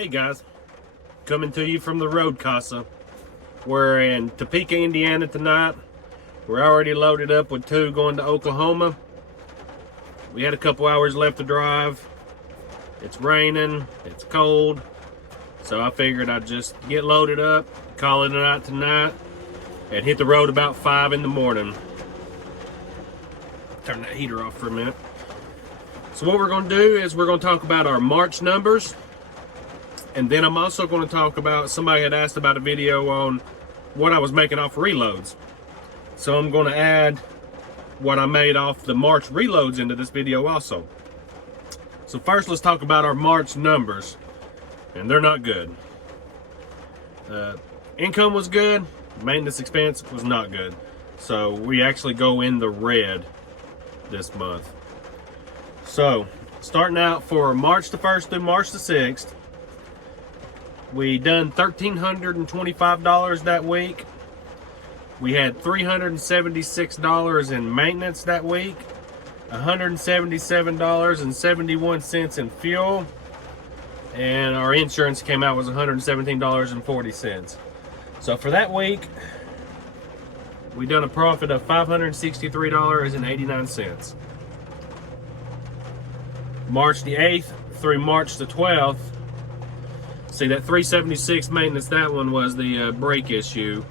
Hey guys, coming to you from the road casa. We're in Topeka, Indiana tonight. We're already loaded up with two going to Oklahoma. We had a couple hours left to drive. It's raining, it's cold, so I figured I'd just get loaded up, call it a night tonight, and hit the road about 5 in the morning. Turn that heater off for a minute. So what we're going to do is we're going to talk about our March numbers. And then I'm also going to talk about, somebody had asked about a video on what I was making off reloads. So I'm going to add what I made off the March reloads into this video also. So first let's talk about our March numbers. And they're not good. Income was good, maintenance expense was not good. So we actually go in the red this month. So starting out for March the 1st through March the 6th, we done $1,325 that week. We had $376 in maintenance that week, $177.71 in fuel, and our insurance came out was $117.40. So for that week, we done a profit of $563.89. March the 8th through March the 12th, see that 376 maintenance, that one was the brake issue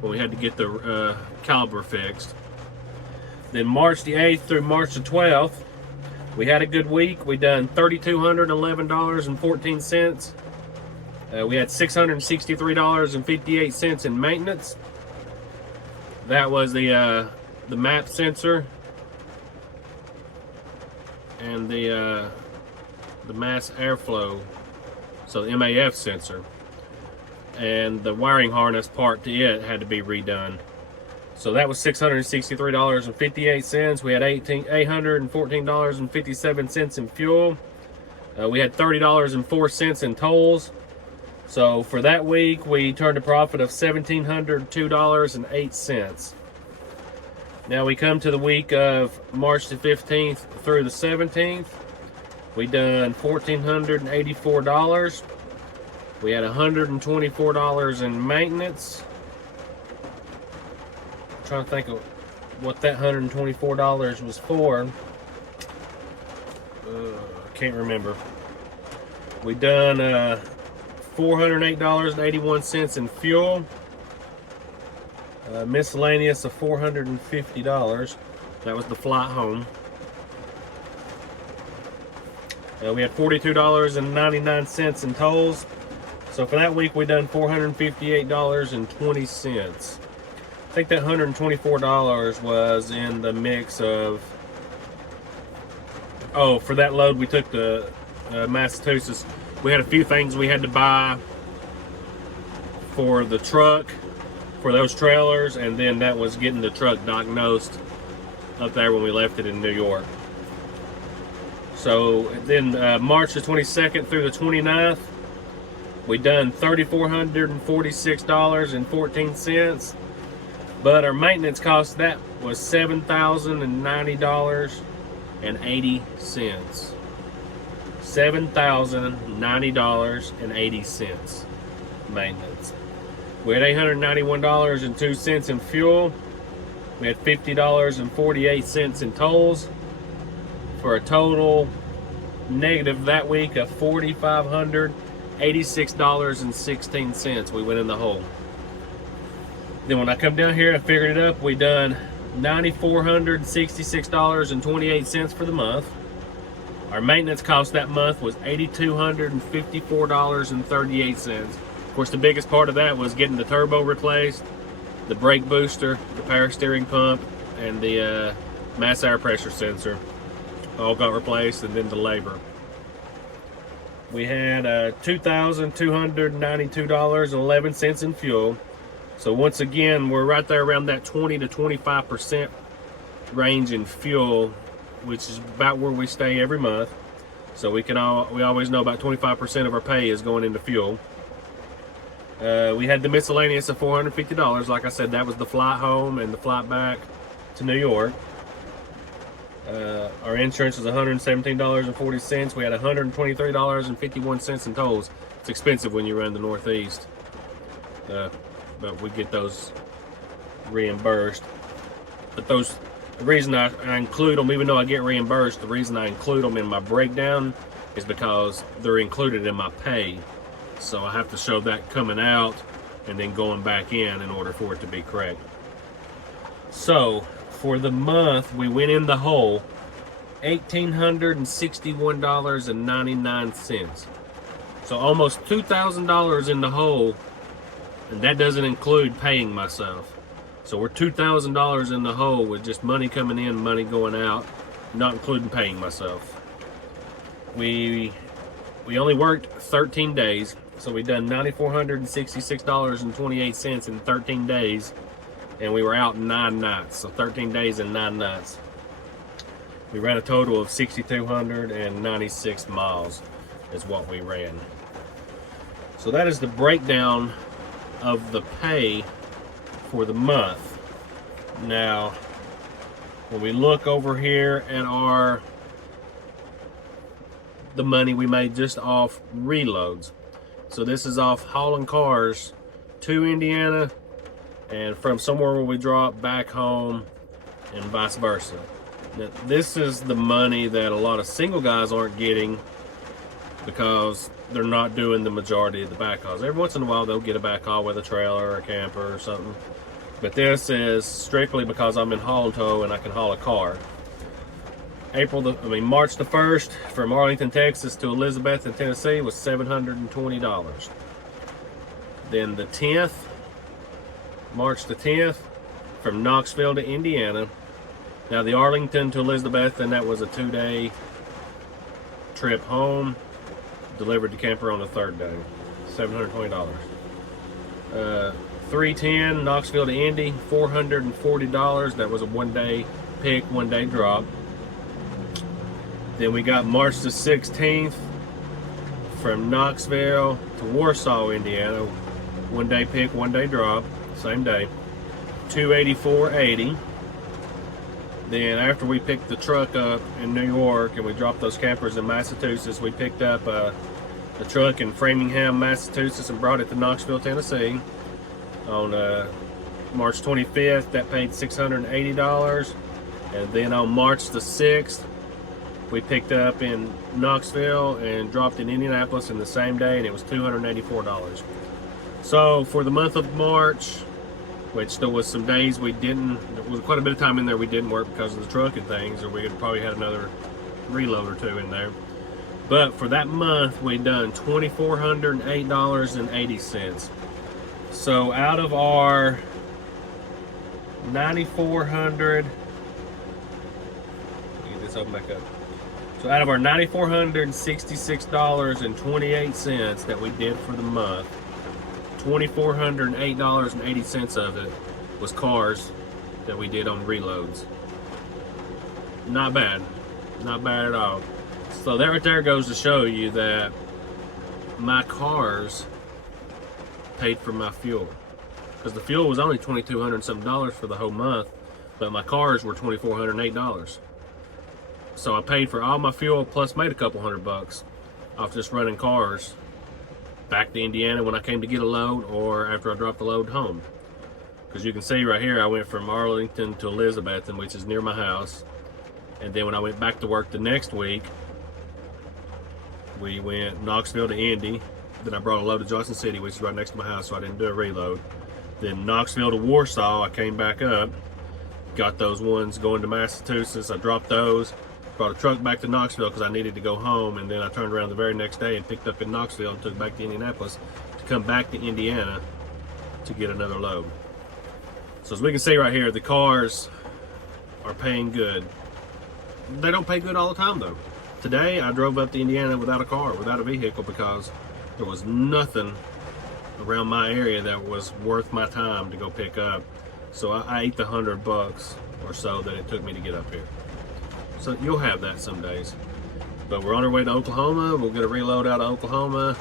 when we had to get the caliper fixed. Then March the 8th through March the 12th, we had a good week. We done $3,211.14. We had $663.58 in maintenance. That was the map sensor and the mass airflow, so the MAF sensor, and the wiring harness part to it had to be redone. So that was $663.58. We had $814.57 in fuel. We had $30.04 in tolls. So for that week, we turned a profit of $1,702.08. Now we come to the week of March the 15th through the 17th. We done $1,484. We had $124 in maintenance. I'm trying to think of what that $124 was for. I can't remember. We done $408.81 in fuel. Miscellaneous of $450. That was the flight home. We had $42.99 in tolls. So for that week we done $458.20. I think that $124 was in the mix of, oh, for that load we took to Massachusetts. We had a few things we had to buy for the truck, for those trailers, and then that was getting the truck diagnosed up there when we left it in New York. So then March the 22nd through the 29th, we done $3,446.14, but our maintenance cost, that was $7,090.80. $7,090.80 maintenance. We had $891.02 in fuel. We had $50.48 in tolls, for a total negative that week of $4,586.16. We went in the hole. Then when I come down here, I figured it up. We done $9,466.28 for the month. Our maintenance cost that month was $8,254.38. Of course, the biggest part of that was getting the turbo replaced, the brake booster, the power steering pump, and the mass air pressure sensor all got replaced, and then the labor. We had $2,292.11 in fuel. So once again, we're right there around that 20 to 25% range in fuel, which is about where we stay every month. So we always know about 25% of our pay is going into fuel. We had the miscellaneous of $450. Like I said, that was the flight home and the flight back to New York. Our insurance was $117.40. We had $123.51 in tolls. It's expensive when you run the Northeast, but we get those reimbursed. But the reason I include them, even though I get reimbursed, the reason I include them in my breakdown is because they're included in my pay. So I have to show that coming out and then going back in order for it to be correct. So for the month, we went in the hole $1,861.99. So almost $2,000 in the hole, and that doesn't include paying myself. So we're $2,000 in the hole with just money coming in, money going out, not including paying myself. We only worked 13 days, so we done $9,466.28 in 13 days, and we were out 9 nights, so 13 days and 9 nights. We ran a total of 6,296 miles is what we ran. So that is the breakdown of the pay for the month. Now, when we look over here at the money we made just off reloads. So this is off hauling cars to Indiana and from somewhere where we drop back home and vice versa. Now, this is the money that a lot of single guys aren't getting because they're not doing the majority of the backhauls. Every once in a while they'll get a backhaul with a trailer or a camper or something. But this is strictly because I'm in haul and tow and I can haul a car. March the 1st from Arlington, Texas to Elizabeth in Tennessee was $720. Then the 10th, March the 10th, from Knoxville to Indiana. Now the Arlington to Elizabeth, and that was a 2-day trip home. Delivered the camper on the 3rd day, $720. 310 Knoxville to Indy, $440. That was a 1-day pick, 1-day drop. Then we got March the 16th from Knoxville to Warsaw, Indiana, 1-day pick, 1-day drop, same day, $284.80. Then after we picked the truck up in New York and we dropped those campers in Massachusetts, we picked up a truck in Framingham, Massachusetts, and brought it to Knoxville, Tennessee. On March 25th, that paid $680. And then on March the 6th, we picked up in Knoxville and dropped in Indianapolis in the same day, and it was $284. So for the month of March, which there was some days there was quite a bit of time in there we didn't work because of the truck and things, or we could probably had another reload or two in there. But for that month, we done $2,408.80. So out of our $9,400, get this open back up. So out of our $9,466.28 that we did for the month, $2,408.80 of it was cars that we did on reloads. Not bad. Not bad at all. So that right there goes to show you that my cars paid for my fuel. Because the fuel was only $2,200 and something for the whole month, but my cars were $2,408. So I paid for all my fuel plus made a couple $100 off just running cars back to Indiana when I came to get a load or after I dropped the load home. Because you can see right here, I went from Arlington to Elizabeth, which is near my house. And then when I went back to work the next week, we went Knoxville to Indy. Then I brought a load to Johnson City, which is right next to my house, so I didn't do a reload. Then Knoxville to Warsaw, I came back up, got those ones going to Massachusetts. I dropped those, brought a truck back to Knoxville because I needed to go home, and then I turned around the very next day and picked up in Knoxville and took it back to Indianapolis to come back to Indiana to get another load. So as we can see right here, the cars are paying good. They don't pay good all the time though. Today I drove up to Indiana without a car, without a vehicle, because there was nothing around my area that was worth my time to go pick up. So I ate the $100 or so that it took me to get up here. So you'll have that some days. But we're on our way to Oklahoma. We'll get a reload out of Oklahoma,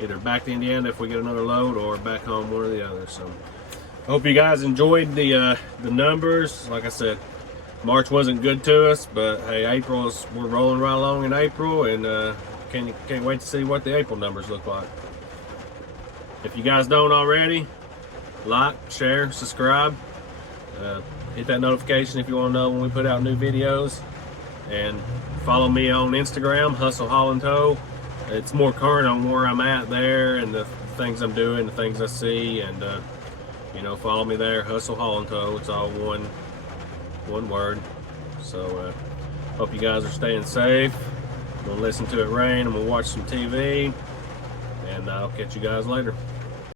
either back to Indiana if we get another load, or back home, one or the other. So I hope you guys enjoyed the numbers. Like I said, March wasn't good to us, but hey, we're rolling right along in April, and can't wait to see what the April numbers look like. If you guys don't already, like, share, subscribe, hit that notification if you want to know when we put out new videos, and follow me on Instagram, Hustle Haul and Tow. It's more current on where I'm at there and the things I'm doing, the things I see, and you know, follow me there, Hustle Haul and Tow. It's all one word. So hope you guys are staying safe. I'm gonna listen to it rain. I'm gonna watch some TV, and I'll catch you guys later.